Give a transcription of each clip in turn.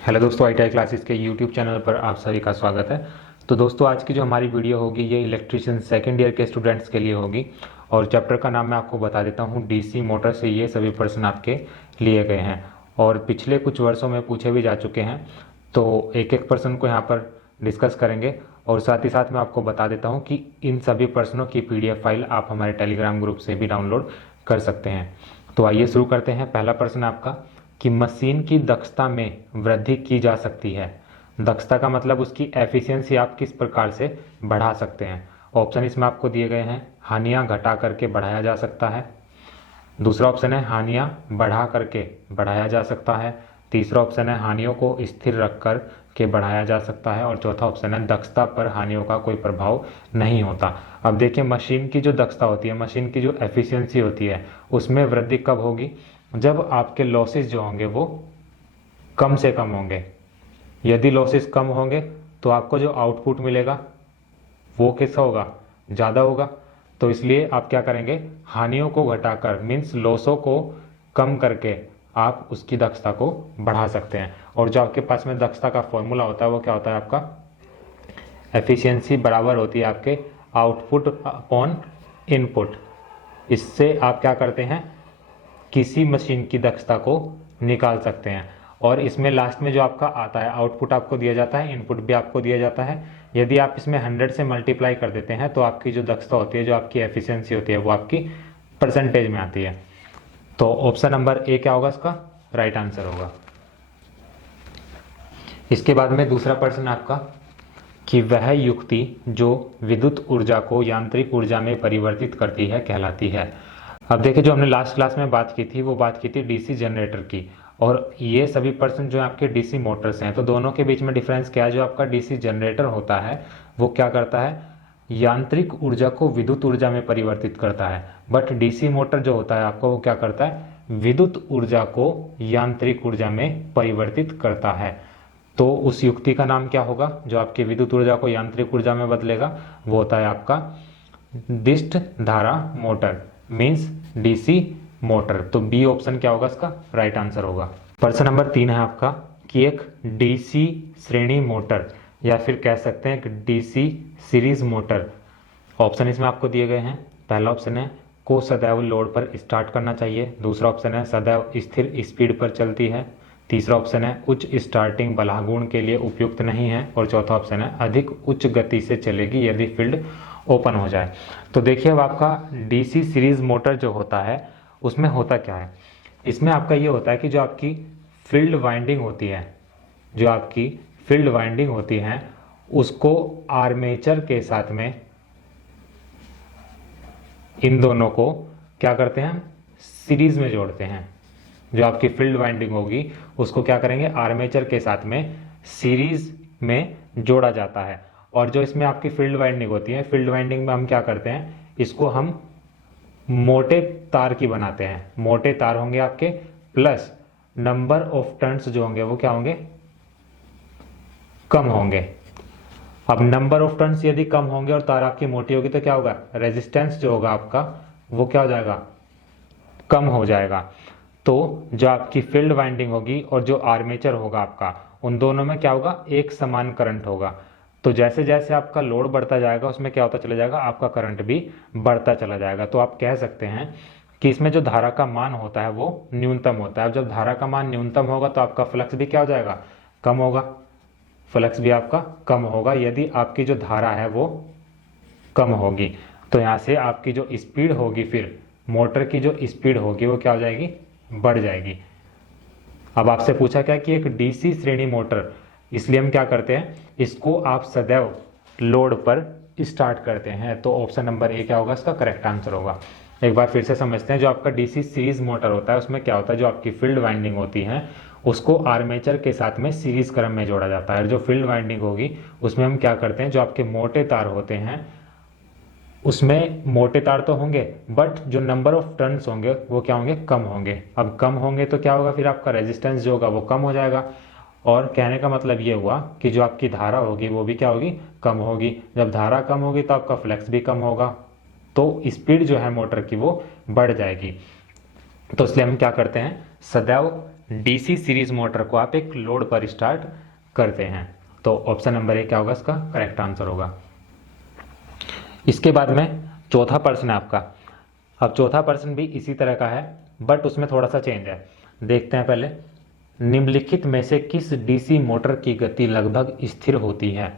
Hello दोस्तों, ITI classes के YouTube channel पर आप सभी का स्वागत है। तो दोस्तों, आज की जो हमारी वीडियो होगी ये इलेक्ट्रीशियन सेकेंड ईयर के स्टूडेंट्स के लिए होगी और चैप्टर का नाम मैं आपको बता देता हूँ, DC मोटर से ये सभी प्रश्न आपके लिए गए हैं और पिछले कुछ वर्षों में पूछे भी जा चुके हैं। तो एक एक प्रश्न को यहाँ पर डिस्कस करेंगे और साथ ही साथ मैं आपको बता देता हूँ कि इन सभी प्रश्नों की PDF फाइल आप हमारे टेलीग्राम ग्रुप से भी डाउनलोड कर सकते हैं। तो आइए शुरू करते हैं। पहला प्रश्न आपका कि मशीन की दक्षता में वृद्धि की जा सकती है। दक्षता का मतलब उसकी एफिशिएंसी आप किस प्रकार से बढ़ा सकते हैं। ऑप्शन इसमें आपको दिए गए हैं। हानियां घटा करके बढ़ाया जा सकता है। दूसरा ऑप्शन है हानियां बढ़ा करके बढ़ाया जा सकता है। तीसरा ऑप्शन है हानियों को स्थिर रख कर के बढ़ाया जा सकता है और चौथा ऑप्शन है दक्षता पर हानियों का कोई प्रभाव नहीं होता। अब देखिए, मशीन की जो दक्षता होती है, मशीन की जो एफिशिएंसी होती है, उसमें वृद्धि कब होगी? जब आपके लॉसेस जो होंगे वो कम से कम होंगे। यदि लॉसेस कम होंगे तो आपको जो आउटपुट मिलेगा वो कैसा होगा? ज़्यादा होगा। तो इसलिए आप क्या करेंगे, हानियों को घटाकर मीन्स लॉसों को कम करके आप उसकी दक्षता को बढ़ा सकते हैं। और जो आपके पास में दक्षता का फॉर्मूला होता है वो क्या होता है? आपका एफिशिएंसी बराबर होती है आपके आउटपुट अपॉन इनपुट। इससे आप क्या करते हैं, किसी मशीन की दक्षता को निकाल सकते हैं। और इसमें लास्ट में जो आपका आता है आउटपुट आपको दिया जाता है, इनपुट भी आपको दिया जाता है। यदि आप इसमें 100 से मल्टीप्लाई कर देते हैं तो आपकी जो दक्षता होती है, जो आपकी एफिशिएंसी होती है, वो आपकी परसेंटेज में आती है। तो ऑप्शन नंबर ए क्या होगा? इसका राइट आंसर होगा। इसके बाद में दूसरा प्रश्न आपका कि वह युक्ति जो विद्युत ऊर्जा को यांत्रिक ऊर्जा में परिवर्तित करती है कहलाती है। अब देखिए, जो हमने लास्ट क्लास में बात की थी वो बात की थी DC जनरेटर की, और ये सभी प्रश्न जो आपके DC मोटर्स हैं, तो दोनों के बीच में डिफरेंस क्या है? जो आपका DC जनरेटर होता है वो क्या करता है? यांत्रिक ऊर्जा को विद्युत ऊर्जा में परिवर्तित करता है। बट DC मोटर जो होता है आपका, वो क्या करता है? विद्युत ऊर्जा को यांत्रिक ऊर्जा में परिवर्तित करता है। तो उस युक्ति का नाम क्या होगा जो आपकी विद्युत ऊर्जा को यांत्रिक ऊर्जा में बदलेगा? वो होता है आपका दिष्ट धारा मोटर मीन्स DC मोटर। तो बी ऑप्शन क्या होगा? इसका राइट आंसर होगा। प्रश्न नंबर 3 है आपका कि एक DC श्रेणी मोटर या फिर कह सकते हैं एक DC सीरीज मोटर। ऑप्शन इसमें आपको दिए गए हैं। पहला ऑप्शन है को सदैव लोड पर स्टार्ट करना चाहिए। दूसरा ऑप्शन है सदैव स्थिर स्पीड पर चलती है। तीसरा ऑप्शन है उच्च स्टार्टिंग बलागुण के लिए उपयुक्त नहीं है। और चौथा ऑप्शन है अधिक उच्च गति से चलेगी यदि फील्ड ओपन हो जाए। तो देखिए, अब आपका DC सीरीज मोटर जो होता है उसमें होता क्या है? इसमें आपका ये होता है कि जो आपकी फील्ड वाइंडिंग होती है, जो आपकी फील्ड वाइंडिंग होती है उसको आर्मेचर के साथ में, इन दोनों को क्या करते हैं? सीरीज में जोड़ते हैं। जो आपकी फील्ड वाइंडिंग होगी उसको क्या करेंगे? आर्मेचर के साथ में सीरीज में जोड़ा जाता है। और जो इसमें आपकी फील्ड वाइंडिंग होती है, फील्ड वाइंडिंग में हम क्या करते हैं? इसको हम मोटे तार की बनाते हैं। मोटे तार होंगे आपके, प्लस नंबर ऑफ टर्न्स जो होंगे वो क्या होंगे? कम होंगे। अब नंबर ऑफ टर्न्स यदि कम होंगे और तार आपकी मोटी होगी तो क्या होगा? रेजिस्टेंस जो होगा आपका वो क्या हो जाएगा? कम हो जाएगा। तो जो आपकी फील्ड वाइंडिंग होगी और जो आर्मेचर होगा आपका, उन दोनों में क्या होगा? एक समान करंट होगा। तो जैसे जैसे आपका लोड बढ़ता जाएगा उसमें क्या होता चला जाएगा? आपका करंट भी बढ़ता चला जाएगा। तो आप कह सकते हैं कि इसमें जो धारा का मान होता है वो न्यूनतम होता है। जब धारा का मान न्यूनतम होगा तो आपका फ्लक्स भी क्या हो जाएगा? कम होगा। फ्लक्स भी आपका कम होगा यदि आपकी जो धारा है वो कम होगी। तो यहाँ से आपकी जो स्पीड होगी, फिर मोटर की जो स्पीड होगी वो क्या हो जाएगी? बढ़ जाएगी। अब आपसे पूछा क्या कि एक DC श्रेणी मोटर, इसलिए हम क्या करते हैं? इसको आप सदैव लोड पर स्टार्ट करते हैं। तो ऑप्शन नंबर ए क्या होगा? इसका करेक्ट आंसर होगा। एक बार फिर से समझते हैं। जो आपका DC सीरीज मोटर होता है उसमें क्या होता है? जो आपकी फील्ड वाइंडिंग होती है उसको आर्मेचर के साथ में सीरीज क्रम में जोड़ा जाता है। और जो फील्ड वाइंडिंग होगी उसमें हम क्या करते हैं? जो आपके मोटे तार होते हैं उसमें मोटे तार तो होंगे बट जो नंबर ऑफ टर्न्स होंगे वो क्या होंगे? कम होंगे। अब कम होंगे तो क्या होगा? फिर आपका रेजिस्टेंस जो होगा वो कम हो जाएगा। और कहने का मतलब ये हुआ कि जो आपकी धारा होगी वो भी क्या होगी? कम होगी। जब धारा कम होगी तो आपका फ्लक्स भी कम होगा, तो स्पीड जो है मोटर की वो बढ़ जाएगी। तो इसलिए हम क्या करते हैं? सदैव डीसी सीरीज मोटर को आप एक लोड पर स्टार्ट करते हैं। तो ऑप्शन नंबर ए क्या होगा, इसका करेक्ट आंसर होगा। इसके बाद में चौथा प्रश्न है आपका। अब चौथा प्रश्न भी इसी तरह का है, बट उसमें थोड़ा सा चेंज है। देखते हैं पहले, निम्नलिखित में से किस डीसी मोटर की गति लगभग स्थिर होती है।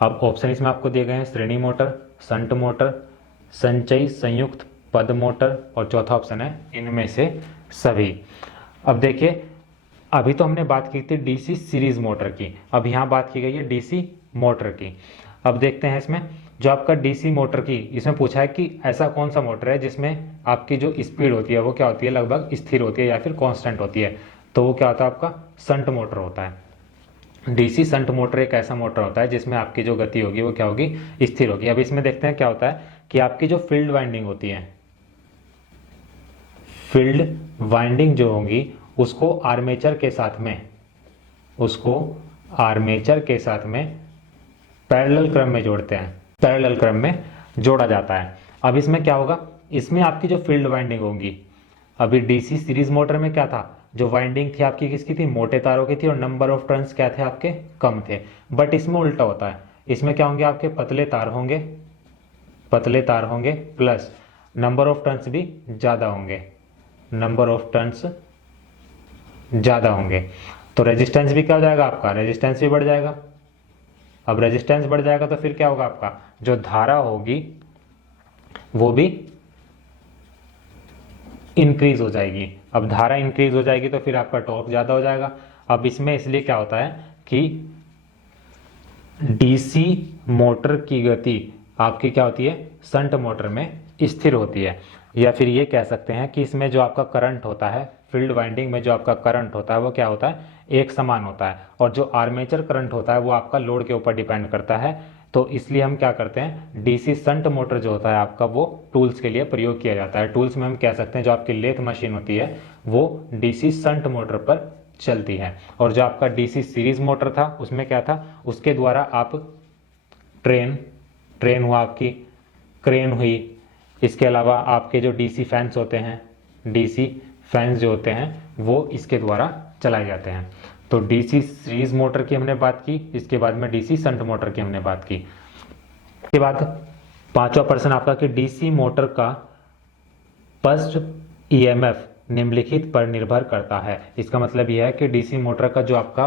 अब ऑप्शन इसमें आपको दिए गए हैं, श्रेणी मोटर, शंट मोटर, संचयी संयुक्त पद मोटर, और चौथा ऑप्शन है इनमें से सभी। अब देखिए, अभी तो हमने बात की थी डीसी सीरीज मोटर की, अब यहाँ बात की गई है डीसी मोटर की। अब देखते हैं इसमें जो आपका डीसी मोटर की, इसमें पूछा है कि ऐसा कौन सा मोटर है जिसमें आपकी जो स्पीड होती है वो क्या होती है, लगभग स्थिर होती है या फिर कांस्टेंट होती है। तो वो क्या होता है, आपका शंट मोटर होता है। डीसी शंट मोटर एक ऐसा मोटर होता है जिसमें आपकी जो गति होगी वो क्या होगी, स्थिर होगी। अब इसमें देखते हैं क्या होता है कि आपकी जो फील्ड वाइंडिंग होती है, फील्ड वाइंडिंग जो होगी उसको आर्मेचर के साथ में पैरेलल क्रम में जोड़ते हैं, पैरेलल क्रम में जोड़ा जाता है। अब इसमें क्या होगा, इसमें आपकी जो फील्ड वाइंडिंग होगी, अभी डीसी सीरीज मोटर में क्या था, जो वाइंडिंग थी आपकी किसकी थी, मोटे तारों की थी, और नंबर ऑफ टर्न्स क्या थे आपके, कम थे। बट इसमें उल्टा होता है, इसमें क्या होंगे, आपके पतले तार होंगे प्लस नंबर ऑफ टर्न्स भी ज़्यादा होंगे, तो रेजिस्टेंस भी क्या हो जाएगा आपका, रेजिस्टेंस भी बढ़ जाएगा। अब रेजिस्टेंस बढ़ जाएगा तो फिर क्या होगा, आपका जो धारा होगी वो भी इंक्रीज हो जाएगी। अब धारा इंक्रीज हो जाएगी तो फिर आपका टॉर्क ज़्यादा हो जाएगा। अब इसमें इसलिए क्या होता है कि डीसी मोटर की गति आपकी क्या होती है, शंट मोटर में स्थिर होती है। या फिर ये कह सकते हैं कि इसमें जो आपका करंट होता है, फील्ड वाइंडिंग में जो आपका करंट होता है वो क्या होता है, एक समान होता है। और जो आर्मेचर करंट होता है वो आपका लोड के ऊपर डिपेंड करता है। तो इसलिए हम क्या करते हैं, डीसी शंट मोटर जो होता है आपका वो टूल्स के लिए प्रयोग किया जाता है। टूल्स में हम कह सकते हैं जो आपकी लेथ मशीन होती है वो डीसी शंट मोटर पर चलती है। और जो आपका डीसी सीरीज मोटर था उसमें क्या था, उसके द्वारा आप ट्रेन हुआ, आपकी क्रेन हुई, इसके अलावा आपके जो डीसी फैंस होते हैं, डीसी फैंस जो होते हैं वो इसके द्वारा चलाए जाते हैं। तो डीसी सीरीज मोटर की हमने बात की, इसके बाद में डीसी शंट मोटर की हमने बात की। इसके बाद पांचवा प्रश्न आपका कि डीसी मोटर का फर्स्ट ईएमएफ निम्नलिखित पर निर्भर करता है। इसका मतलब यह है कि डीसी मोटर का जो आपका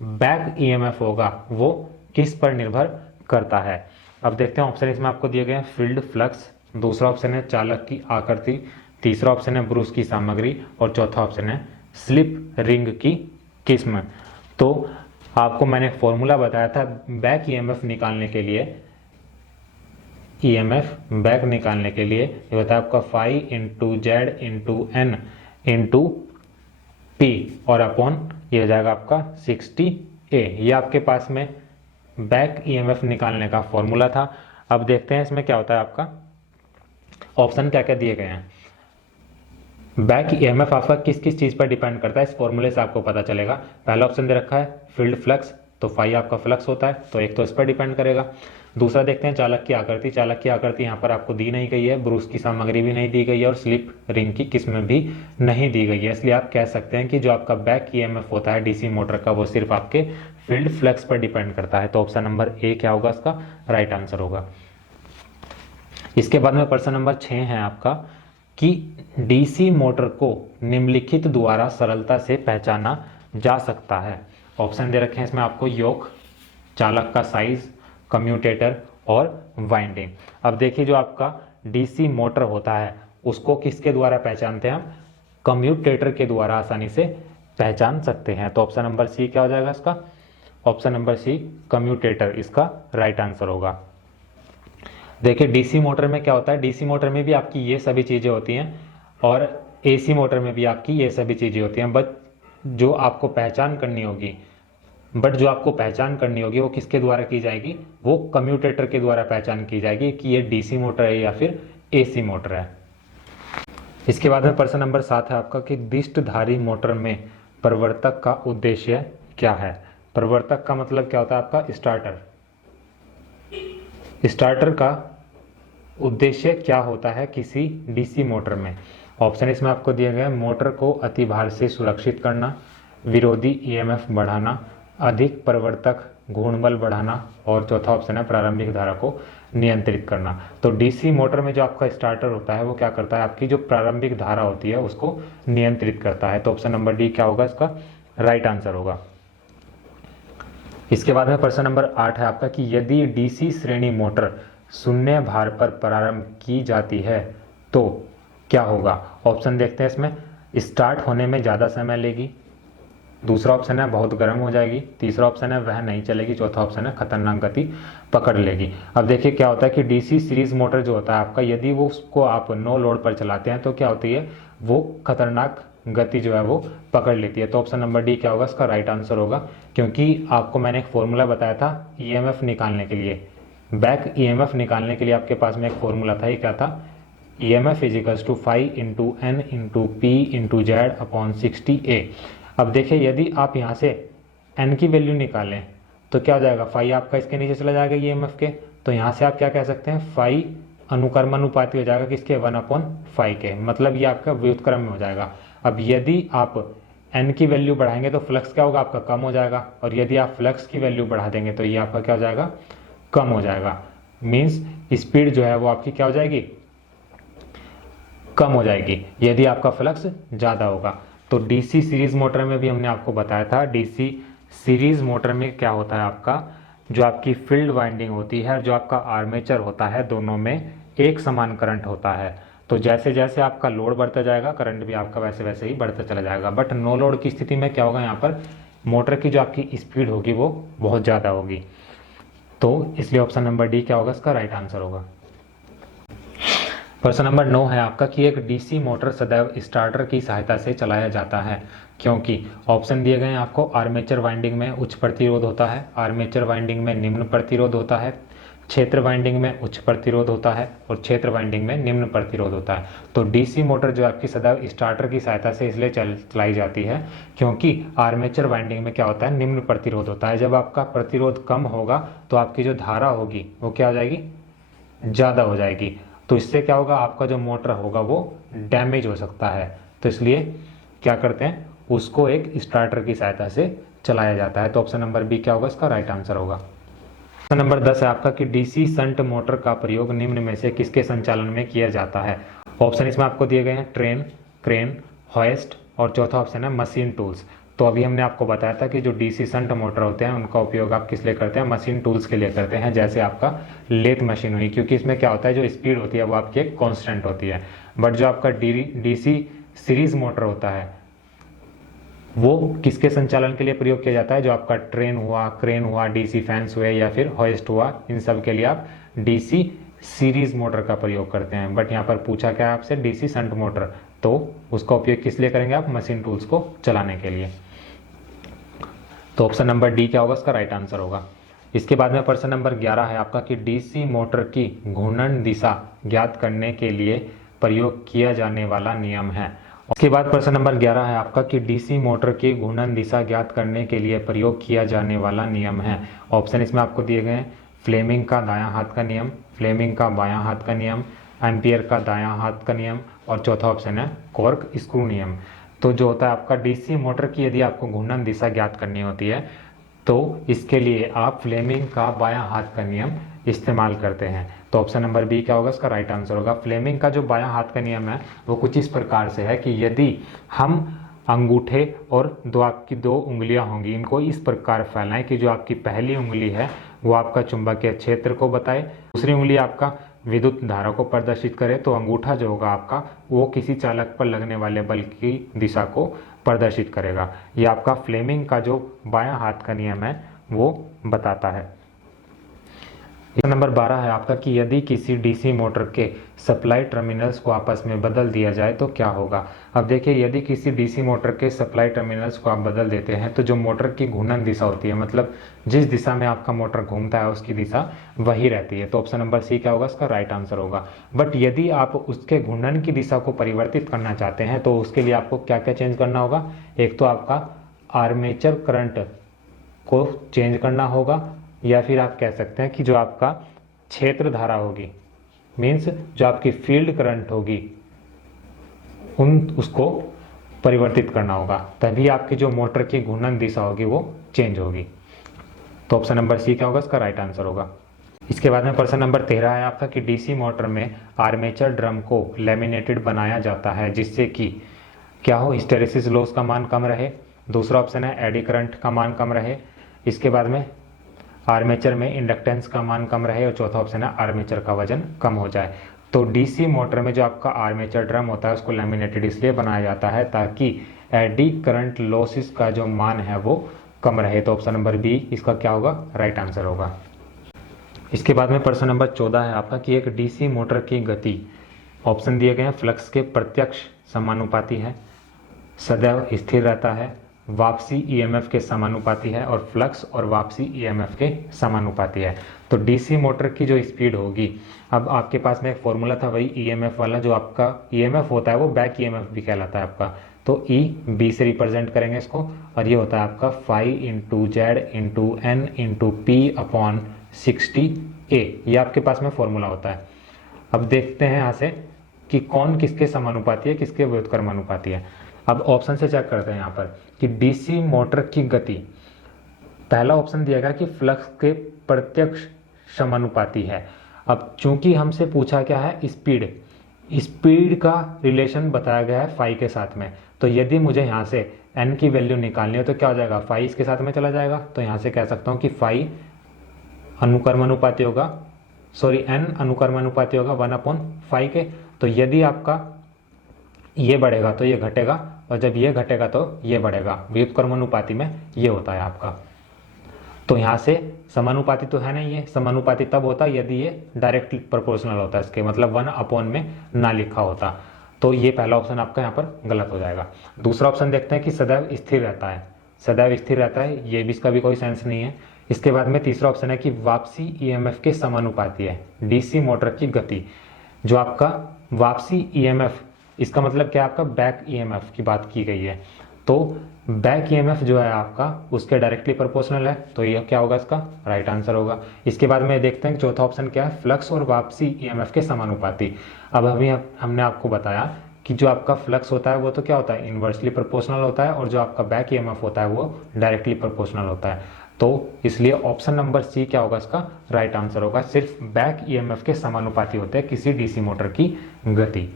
बैक ईएमएफ होगा वो किस पर निर्भर करता है। अब देखते हैं ऑप्शन इसमें आपको दिए गए हैं, फील्ड फ्लक्स, दूसरा ऑप्शन है चालक की आकृति, तीसरा ऑप्शन है ब्रूस की सामग्री, और चौथा ऑप्शन है स्लिप रिंग की किस्म। तो आपको मैंने फॉर्मूला बताया था बैक ईएमएफ निकालने के लिए, ईएमएफ बैक निकालने के लिए ये होता है आपका phi into Z into N into P और अपॉन ये हो जाएगा आपका 60A। ये आपके पास में बैक ईएमएफ निकालने का फॉर्मूला था। अब देखते हैं इसमें क्या होता है, आपका ऑप्शन क्या क्या दिए गए हैं। बैक ईएमएफ आपका किस किस चीज़ पर डिपेंड करता है, इस फॉर्मूले से आपको पता चलेगा। पहला ऑप्शन दे रखा है फील्ड फ्लक्स, तो फाई आपका फ्लक्स होता है, तो एक तो इस पर डिपेंड करेगा। दूसरा देखते हैं चालक की आकृति, चालक की आकृति यहाँ पर आपको दी नहीं गई है, ब्रूस की सामग्री भी नहीं दी गई है, और स्लिप रिंग की किस्म भी नहीं दी गई है। इसलिए आप कह सकते हैं कि जो आपका बैक ईएमएफ होता है डीसी मोटर का वो सिर्फ आपके फील्ड फ्लक्स पर डिपेंड करता है। तो ऑप्शन नंबर ए क्या होगा, इसका राइट आंसर होगा। इसके बाद में प्रश्न नंबर 6 है आपका कि डीसी मोटर को निम्नलिखित द्वारा सरलता से पहचाना जा सकता है। ऑप्शन दे रखे हैं इसमें आपको, योक, चालक का साइज, कम्यूटेटर और वाइंडिंग। अब देखिए जो आपका डीसी मोटर होता है उसको किसके द्वारा पहचानते हैं हम, कम्यूटेटर के द्वारा आसानी से पहचान सकते हैं। तो ऑप्शन नंबर सी क्या हो जाएगा इसका, ऑप्शन नंबर सी कम्यूटेटर इसका राइट आंसर होगा। देखिए डीसी मोटर में क्या होता है, डीसी मोटर में भी आपकी ये सभी चीज़ें होती हैं और एसी मोटर में भी आपकी ये सभी चीज़ें होती हैं, बट जो आपको पहचान करनी होगी वो किसके द्वारा की जाएगी, वो कम्यूटेटर के द्वारा पहचान की जाएगी कि ये डीसी मोटर है या फिर एसी मोटर है। इसके बाद में प्रश्न नंबर 7 है आपका कि दिष्टधारी मोटर में प्रवर्तक का उद्देश्य क्या है। प्रवर्तक का मतलब क्या होता है आपका, स्टार्टर। स्टार्टर का उद्देश्य क्या होता है किसी डीसी मोटर में। ऑप्शन इसमें आपको दिए गए हैं, मोटर को अतिभार से सुरक्षित करना, विरोधी ईएमएफ बढ़ाना, अधिक प्रवर्तक घूर्णबल बढ़ाना, और चौथा ऑप्शन है प्रारंभिक धारा को नियंत्रित करना। तो डीसी मोटर में जो आपका स्टार्टर होता है वो क्या करता है, आपकी जो प्रारंभिक धारा होती है उसको नियंत्रित करता है। तो ऑप्शन नंबर डी क्या होगा, इसका राइट आंसर होगा। इसके बाद में प्रश्न नंबर 8 है आपका कि यदि डीसी श्रेणी मोटर शून्य भार पर प्रारंभ की जाती है तो क्या होगा। ऑप्शन देखते हैं इसमें, स्टार्ट होने में ज़्यादा समय लेगी, दूसरा ऑप्शन है बहुत गर्म हो जाएगी, तीसरा ऑप्शन है वह नहीं चलेगी, चौथा ऑप्शन है खतरनाक गति पकड़ लेगी। अब देखिए क्या होता है कि डीसी सीरीज मोटर जो होता है आपका, यदि वो उसको आप नो लोड पर चलाते हैं तो क्या होती है, वो खतरनाक गति जो है वो पकड़ लेती है। तो ऑप्शन नंबर डी क्या होगा, इसका राइट आंसर होगा, क्योंकि आपको मैंने एक फॉर्मूला बताया था ईएमएफ निकालने के लिए, बैक ईएमएफ निकालने के लिए आपके पास में एक फॉर्मूला था, ये क्या था, EMF = 5 × N × P × Z/60A। अब देखिए यदि आप यहाँ से N की वैल्यू निकालें तो क्या हो जाएगा, फाई आपका इसके नीचे चला जाएगा EMF के, तो यहाँ से आप क्या कह सकते हैं, फाई अनुक्रमानुपाती हो जाएगा किसके, 1/5 के, मतलब ये आपका व्युत्क्रम में हो जाएगा। अब यदि आप N की वैल्यू बढ़ाएंगे तो फ्लक्स क्या होगा, आपका कम हो जाएगा, और यदि आप फ्लक्स की वैल्यू बढ़ा देंगे तो ये आपका क्या हो जाएगा, कम हो जाएगा। मीन्स स्पीड जो है वो आपकी क्या हो जाएगी, कम हो जाएगी यदि आपका फ्लक्स ज़्यादा होगा। तो डीसी सीरीज मोटर में भी हमने आपको बताया था, डीसी सीरीज मोटर में क्या होता है आपका, जो आपकी फील्ड वाइंडिंग होती है, जो आपका आर्मेचर होता है, दोनों में एक समान करंट होता है। तो जैसे जैसे आपका लोड बढ़ता जाएगा करंट भी आपका वैसे वैसे ही बढ़ता चला जाएगा। बट नो लोड की स्थिति में क्या होगा, यहाँ पर मोटर की जो आपकी स्पीड होगी वो बहुत ज़्यादा होगी। तो इसलिए ऑप्शन नंबर डी क्या होगा, इसका राइट आंसर होगा। प्रश्न नंबर 9 है आपका कि एक डीसी मोटर सदैव स्टार्टर की सहायता से चलाया जाता है, क्योंकि ऑप्शन दिए गए हैं आपको, आर्मेचर वाइंडिंग में उच्च प्रतिरोध होता है, आर्मेचर वाइंडिंग में निम्न प्रतिरोध होता है, क्षेत्र वाइंडिंग में उच्च प्रतिरोध होता है, और क्षेत्र वाइंडिंग में निम्न प्रतिरोध होता है। तो डीसी मोटर जो आपकी सदैव स्टार्टर की सहायता से इसलिए चलाई जाती है क्योंकि आर्मेचर वाइंडिंग में क्या होता है, निम्न प्रतिरोध होता है। जब आपका प्रतिरोध कम होगा तो आपकी जो धारा होगी वो क्या हो जाएगी, ज़्यादा हो जाएगी। तो इससे क्या होगा, आपका जो मोटर होगा वो डैमेज हो सकता है। तो इसलिए क्या करते हैं, उसको एक स्टार्टर की सहायता से चलाया जाता है। तो ऑप्शन नंबर बी क्या होगा, इसका राइट आंसर होगा। प्रश्न नंबर 10 है आपका कि डीसी शंट मोटर का प्रयोग निम्न में से किसके संचालन में किया जाता है। ऑप्शन इसमें आपको दिए गए हैं, ट्रेन, क्रेन, हॉइस्ट, और चौथा ऑप्शन है मशीन टूल्स। तो अभी हमने आपको बताया था कि जो डीसी शंट मोटर होते हैं उनका उपयोग आप किस लिए करते हैं, मशीन टूल्स के लिए करते हैं, जैसे आपका लेथ मशीन हुई, क्योंकि इसमें क्या होता है, जो स्पीड होती है वो आपकी एक कांस्टेंट होती है। बट जो आपका डीसी सीरीज मोटर होता है वो किसके संचालन के लिए प्रयोग किया जाता है, जो आपका ट्रेन हुआ, क्रेन हुआ, डीसी फैंस हुए या फिर हॉइस्ट हुआ, इन सब के लिए आप डीसी सीरीज मोटर का प्रयोग करते हैं। बट यहाँ पर पूछा क्या है आपसे, डीसी शंट मोटर, तो उसका उपयोग किस लिए करेंगे आप, मशीन टूल्स को चलाने के लिए। तो ऑप्शन नंबर डी क्या होगा, इसका राइट आंसर होगा। इसके बाद में प्रश्न नंबर 11 है आपका कि डीसी मोटर की घूर्णन दिशा ज्ञात करने के लिए प्रयोग किया जाने वाला नियम है। उसके बाद प्रश्न नंबर 11 है आपका कि डीसी मोटर की घूर्णन दिशा ज्ञात करने के लिए प्रयोग किया जाने वाला नियम है। ऑप्शन इसमें आपको दिए गए हैं, फ्लेमिंग का दायां हाथ का नियम, फ्लेमिंग का बायां हाथ का नियम, एम्पियर का दायां हाथ का नियम, और चौथा ऑप्शन है कॉर्क स्क्रू नियम। तो जो होता है आपका डीसी मोटर की यदि आपको घूर्णन दिशा ज्ञात करनी होती है तो इसके लिए आप फ्लेमिंग का बायां हाथ का नियम इस्तेमाल करते हैं। तो ऑप्शन नंबर बी क्या होगा, इसका राइट आंसर होगा। फ्लेमिंग का जो बायां हाथ का नियम है वो कुछ इस प्रकार से है कि यदि हम अंगूठे और जो आपकी 2 उंगलियां होंगी इनको इस प्रकार फैलाएं कि जो आपकी पहली उंगली है वो आपका चुंबकीय क्षेत्र को बताए, दूसरी उंगली आपका विद्युत धारा को प्रदर्शित करे, तो अंगूठा जो होगा आपका वो किसी चालक पर लगने वाले बल की दिशा को प्रदर्शित करेगा। ये आपका फ्लेमिंग का जो बायां हाथ का नियम है वो बताता है। नंबर 12 है आपका कि यदि किसी डीसी मोटर के सप्लाई टर्मिनल्स को आपस में बदल दिया जाए तो क्या होगा। अब देखिए यदि किसी डीसी मोटर के सप्लाई टर्मिनल्स को आप बदल देते हैं तो जो मोटर की घूर्णन दिशा होती है, मतलब जिस दिशा में आपका मोटर घूमता है उसकी दिशा वही रहती है। तो ऑप्शन नंबर सी क्या होगा, इसका राइट आंसर होगा। बट यदि आप उसके घूर्णन की दिशा को परिवर्तित करना चाहते हैं तो उसके लिए आपको क्या क्या चेंज करना होगा। एक तो आपका आर्मेचर करंट को चेंज करना होगा, या फिर आप कह सकते हैं कि जो आपका क्षेत्र धारा होगी, मीन्स जो आपकी फील्ड करंट होगी उसको परिवर्तित करना होगा, तभी आपकी जो मोटर की घूर्णन दिशा होगी वो चेंज होगी। तो ऑप्शन नंबर सी क्या होगा, इसका राइट आंसर होगा। इसके बाद में प्रश्न नंबर 13 है आपका कि डीसी मोटर में आर्मेचर ड्रम को लैमिनेटेड बनाया जाता है जिससे कि क्या हो, हिस्टेरेसिस लॉस का मान कम रहे। दूसरा ऑप्शन है एडी करंट का मान कम रहे। इसके बाद में आर्मेचर में इंडक्टेंस का मान कम रहे और चौथा ऑप्शन है आर्मेचर का वजन कम हो जाए। तो डीसी मोटर में जो आपका आर्मेचर ड्रम होता है उसको लैमिनेटेड इसलिए बनाया जाता है ताकि एडी करंट लॉसेस का जो मान है वो कम रहे। तो ऑप्शन नंबर बी इसका क्या होगा, राइट आंसर होगा। इसके बाद में प्रश्न नंबर 14 है आपका कि एक डीसी मोटर की गति, ऑप्शन दिए गए हैं, फ्लक्स के प्रत्यक्ष समानुपाती है, सदैव स्थिर रहता है, वापसी ईएमएफ के समानुपाती है और फ्लक्स और वापसी ईएमएफ के समानुपाती है। तो डीसी मोटर की जो स्पीड होगी, अब आपके पास में एक फॉर्मूला था वही ईएमएफ वाला, जो आपका ईएमएफ होता है वो बैक ईएमएफ भी कहलाता है आपका। तो ई बी से रिप्रेजेंट करेंगे इसको और ये होता है आपका phi into Z into N into P upon 60 A, ये आपके पास में फॉर्मूला होता है। अब देखते हैं यहाँ से कि कौन किसके समानुपाती है, किसके व्युत्क्रमानुपाती है। अब ऑप्शन से चेक करते हैं यहाँ पर कि डीसी मोटर की गति, पहला ऑप्शन दिया गया कि फ्लक्स के प्रत्यक्ष समानुपाती है। अब चूंकि हमसे पूछा क्या है, स्पीड, स्पीड का रिलेशन बताया गया है फाई के साथ में। तो यदि मुझे यहाँ से एन की वैल्यू निकालनी हो तो क्या हो जाएगा, फाई इसके साथ में चला जाएगा। तो यहाँ से कह सकता हूँ कि फाई अनुक्रमानुपाती होगा, सॉरी एन अनुक्रमानुपाती होगा 1/5 के। तो यदि आपका ये बढ़ेगा तो ये घटेगा और जब ये घटेगा तो ये बढ़ेगा, व्युत्क्रमानुपाती में ये होता है आपका। तो यहाँ से समानुपाती तो है नहीं, ये समानुपाती तब होता है यदि ये डायरेक्ट प्रोपोर्शनल होता है, इसके मतलब 1 में ना लिखा होता। तो ये पहला ऑप्शन आपका यहाँ पर गलत हो जाएगा। दूसरा ऑप्शन देखते हैं कि सदैव स्थिर रहता है, सदैव स्थिर रहता है, ये भी इसका भी कोई सेंस नहीं है। इसके बाद में तीसरा ऑप्शन है कि वापसी ईएमएफ के समानुपाती है डीसी मोटर की गति। जो आपका वापसी ईएमएफ, इसका मतलब क्या, आपका बैक ईएमएफ की बात की गई है। तो बैक ईएमएफ जो है आपका उसके डायरेक्टली प्रोपोर्शनल है, तो ये क्या होगा, इसका राइट आंसर होगा। इसके बाद में देखते हैं चौथा ऑप्शन क्या है, फ्लक्स और वापसी ईएमएफ के समानुपाती। अब अभी हमने आपको बताया कि जो आपका फ्लक्स होता है वो तो क्या होता है, इन्वर्सली प्रोपोर्शनल होता है और जो आपका बैक ईएमएफ होता है वो डायरेक्टली प्रोपोर्शनल होता है। तो इसलिए ऑप्शन नंबर सी क्या होगा, इसका राइट आंसर होगा। सिर्फ बैक ईएमएफ के समानुपाती होते हैं किसी डीसी मोटर की गति।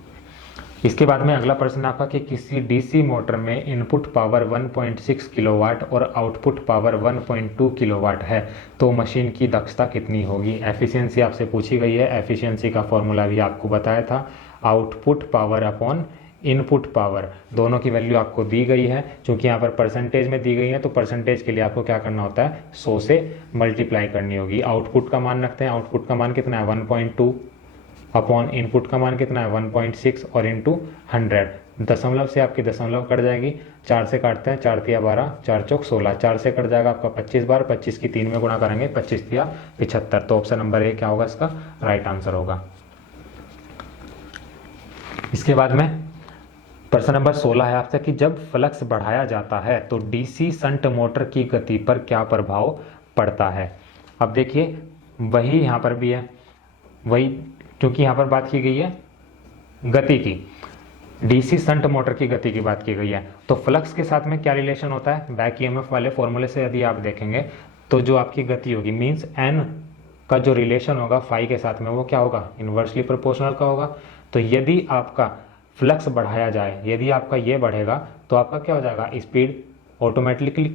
इसके बाद में अगला प्रश्न आपका कि किसी डीसी मोटर में इनपुट पावर 1.6 किलोवाट और आउटपुट पावर 1.2 किलोवाट है तो मशीन की दक्षता कितनी होगी। एफिशिएंसी आपसे पूछी गई है, एफिशिएंसी का फॉर्मूला भी आपको बताया था, output power upon input power, दोनों की वैल्यू आपको दी गई है। चूंकि यहाँ पर परसेंटेज में दी गई है तो परसेंटेज के लिए आपको क्या करना होता है, 100 से मल्टीप्लाई करनी होगी। आउटपुट का मान रखते हैं, आउटपुट का मान कितना है 1.2 अपॉन इनपुट का मान कितना है 1.6 और इंटू 100। दशमलव से आपकी दशमलव कट जाएगी, 4 से काटते हैं, 4 तिया 12, 4 चौक 16, 4 से कट जाएगा आपका 25 बार, 25 की 3 में गुणा करेंगे, 25 तिया 75। तो ऑप्शन नंबर ए क्या होगा, इसका राइट आंसर होगा। इसके बाद में प्रश्न नंबर 16 है आपसे कि जब फ्लक्स बढ़ाया जाता है तो डीसी शंट मोटर की गति पर क्या प्रभाव पड़ता है। अब देखिए वही यहाँ पर भी है, वही, क्योंकि यहाँ पर बात की गई है गति की, डीसी शंट मोटर की गति की बात की गई है। तो फ्लक्स के साथ में क्या रिलेशन होता है, बैक ईएमएफ वाले फॉर्मूले से यदि आप देखेंगे तो जो आपकी गति होगी मीन्स एन का जो रिलेशन होगा फाई के साथ में वो क्या होगा, इन्वर्सली प्रोपोर्शनल का होगा। तो यदि आपका फ्लक्स बढ़ाया जाए, यदि आपका ये बढ़ेगा तो आपका क्या हो जाएगा, स्पीड ऑटोमेटिकली,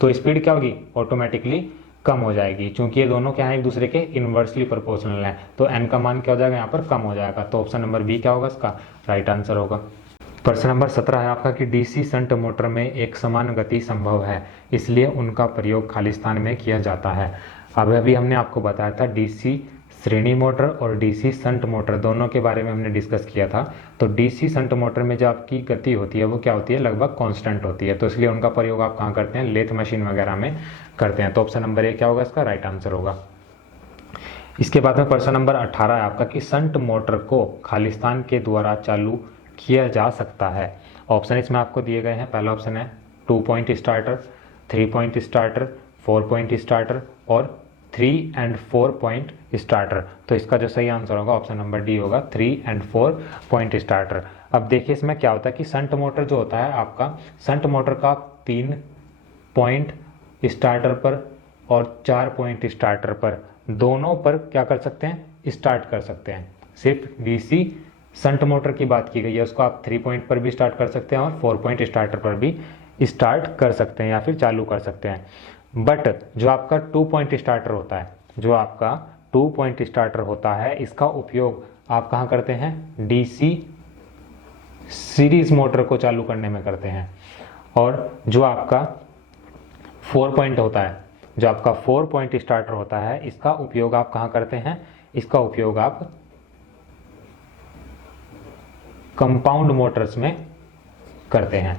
तो स्पीड क्या होगी, ऑटोमेटिकली कम हो जाएगी। क्योंकि ये दोनों क्या है, एक दूसरे के इन्वर्सली प्रोपोर्शनल है, तो एन का मान क्या हो जाएगा, यहाँ पर कम हो जाएगा। तो ऑप्शन नंबर बी क्या होगा, इसका राइट आंसर होगा। प्रश्न नंबर 17 है आपका कि डीसी शंट मोटर में एक समान गति संभव है, इसलिए उनका प्रयोग खाली स्थान में किया जाता है। अब अभी हमने आपको बताया था डीसी श्रेणी मोटर और डीसी शंट मोटर दोनों के बारे में हमने डिस्कस किया था। तो डीसी शंट मोटर में जो आपकी गति होती है वो क्या होती है, लगभग कांस्टेंट होती है, तो इसलिए उनका प्रयोग आप कहाँ करते हैं, लेथ मशीन वगैरह में करते हैं। तो ऑप्शन नंबर ए क्या होगा, इसका राइट आंसर होगा। इसके बाद में प्रश्न नंबर 18 है आपका कि शंट मोटर को खालिस्तान के द्वारा चालू किया जा सकता है। ऑप्शन इसमें आपको दिए गए हैं, पहला ऑप्शन है 2 point starter, 3 point starter, 4 point starter और 3 and 4 पॉइंट स्टार्टर। तो इसका जो सही आंसर होगा ऑप्शन नंबर डी होगा, 3 and 4 पॉइंट स्टार्टर। अब देखिए इसमें क्या होता है कि शंट मोटर जो होता है आपका, शंट मोटर का 3 पॉइंट स्टार्टर पर और 4 पॉइंट स्टार्टर पर, दोनों पर क्या कर सकते हैं, स्टार्ट कर सकते हैं। सिर्फ डीसी शंट मोटर की बात की गई है, उसको आप 3 पॉइंट पर भी स्टार्ट कर सकते हैं और 4 पॉइंट स्टार्टर पर भी स्टार्ट कर सकते हैं या फिर चालू कर सकते हैं। बट जो आपका 2 पॉइंट स्टार्टर होता है, जो आपका 2 पॉइंट स्टार्टर होता है, इसका उपयोग आप कहाँ करते हैं, डीसी सीरीज मोटर को चालू करने में करते हैं। और जो आपका 4 पॉइंट होता है, जो आपका 4 पॉइंट स्टार्टर होता है, इसका उपयोग आप कहाँ करते हैं, इसका उपयोग आप कंपाउंड मोटर्स में करते हैं।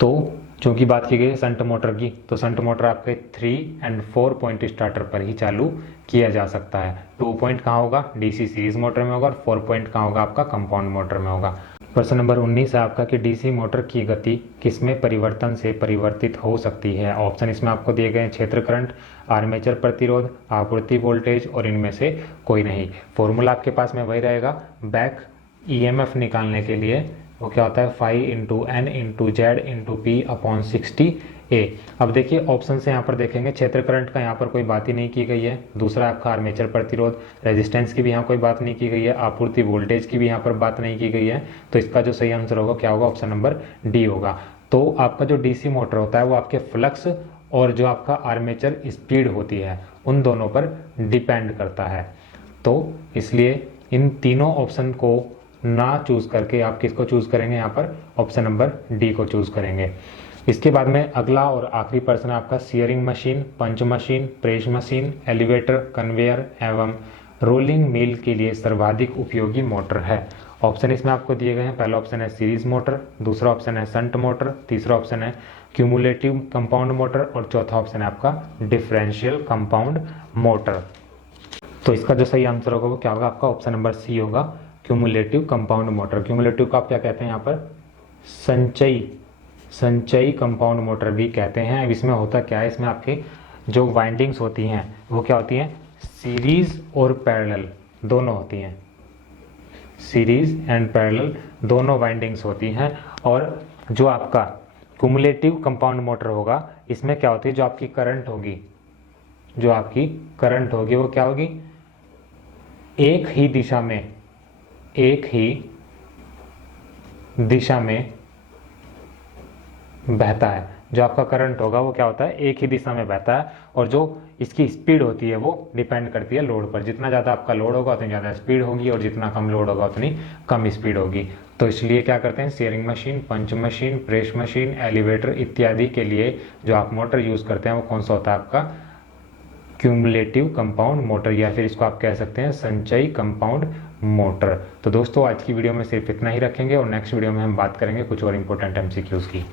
तो चूंकि बात की गई है शंट मोटर की, तो शंट मोटर आपके 3 और 4 पॉइंट स्टार्टर पर ही चालू किया जा सकता है। 2 पॉइंट कहाँ होगा, डीसी सीरीज मोटर में होगा, और 4 पॉइंट कहाँ होगा, आपका कंपाउंड मोटर में होगा। प्रश्न नंबर 19 है आपका कि डीसी मोटर की गति किसमें परिवर्तन से परिवर्तित हो सकती है। ऑप्शन इसमें आपको दिए गए हैं, क्षेत्र करंट, आर्मेचर प्रतिरोध, आपूर्ति वोल्टेज, और इनमें से कोई नहीं। फॉर्मूला आपके पास में वही रहेगा, बैक ईएमएफ निकालने के लिए वो क्या होता है, phi into N into Z into P upon 60A। अब देखिए ऑप्शन से यहाँ पर देखेंगे, क्षेत्र करंट का यहाँ पर कोई बात ही नहीं की गई है। दूसरा आपका आर्मेचर प्रतिरोध, रेजिस्टेंस की भी यहाँ कोई बात नहीं की गई है, आपूर्ति वोल्टेज की भी यहाँ पर बात नहीं की गई है। तो इसका जो सही आंसर होगा क्या होगा, ऑप्शन नंबर डी होगा। तो आपका जो डीसी मोटर होता है वो आपके फ्लक्स और जो आपका आर्मेचर स्पीड होती है उन दोनों पर डिपेंड करता है। तो इसलिए इन तीनों ऑप्शन को ना चूज करके आप किसको चूज करेंगे, यहाँ पर ऑप्शन नंबर डी को चूज करेंगे। इसके बाद में अगला और आखिरी प्रश्न आपका, shearing machine, punch machine, press machine, elevator, conveyor एवं रोलिंग मिल के लिए सर्वाधिक उपयोगी मोटर है। ऑप्शन इसमें आपको दिए गए हैं, पहला ऑप्शन है सीरीज मोटर, दूसरा ऑप्शन है शंट मोटर, तीसरा ऑप्शन है क्यूमुलेटिव कंपाउंड मोटर, और चौथा ऑप्शन है आपका डिफरेंशियल कंपाउंड मोटर। तो इसका जो सही आंसर होगा वो क्या होगा, आपका ऑप्शन नंबर सी होगा, क्यूमुलेटिव कंपाउंड मोटर। क्यूमुलेटिव का आप क्या कहते हैं, यहाँ पर संचयी कंपाउंड मोटर भी कहते हैं। अब इसमें होता क्या है, इसमें आपके जो वाइंडिंग्स होती हैं वो क्या होती हैं, सीरीज और पैरेलल दोनों होती हैं, सीरीज एंड पैरेलल दोनों वाइंडिंग्स होती हैं। और जो आपका क्यूमुलेटिव कंपाउंड मोटर होगा, इसमें क्या होती है, जो आपकी करंट होगी, जो आपकी करंट होगी वो क्या होगी, एक ही दिशा में बहता है। जो आपका करंट होगा वो क्या होता है, एक ही दिशा में बहता है। और जो इसकी स्पीड होती है वो डिपेंड करती है लोड पर। जितना ज़्यादा आपका लोड होगा उतनी ज़्यादा स्पीड होगी, और जितना कम लोड होगा उतनी कम स्पीड होगी। तो इसलिए क्या करते हैं, shearing machine, punch machine, press machine, elevator इत्यादि के लिए जो आप मोटर यूज़ करते हैं वो कौन सा होता है, आपका क्यूमुलेटिव कंपाउंड मोटर, या फिर इसको आप कह सकते हैं संचयी कंपाउंड मोटर। तो दोस्तों आज की वीडियो में सिर्फ इतना ही रखेंगे, और नेक्स्ट वीडियो में हम बात करेंगे कुछ और इंपॉर्टेंट एमसीक्यूज की।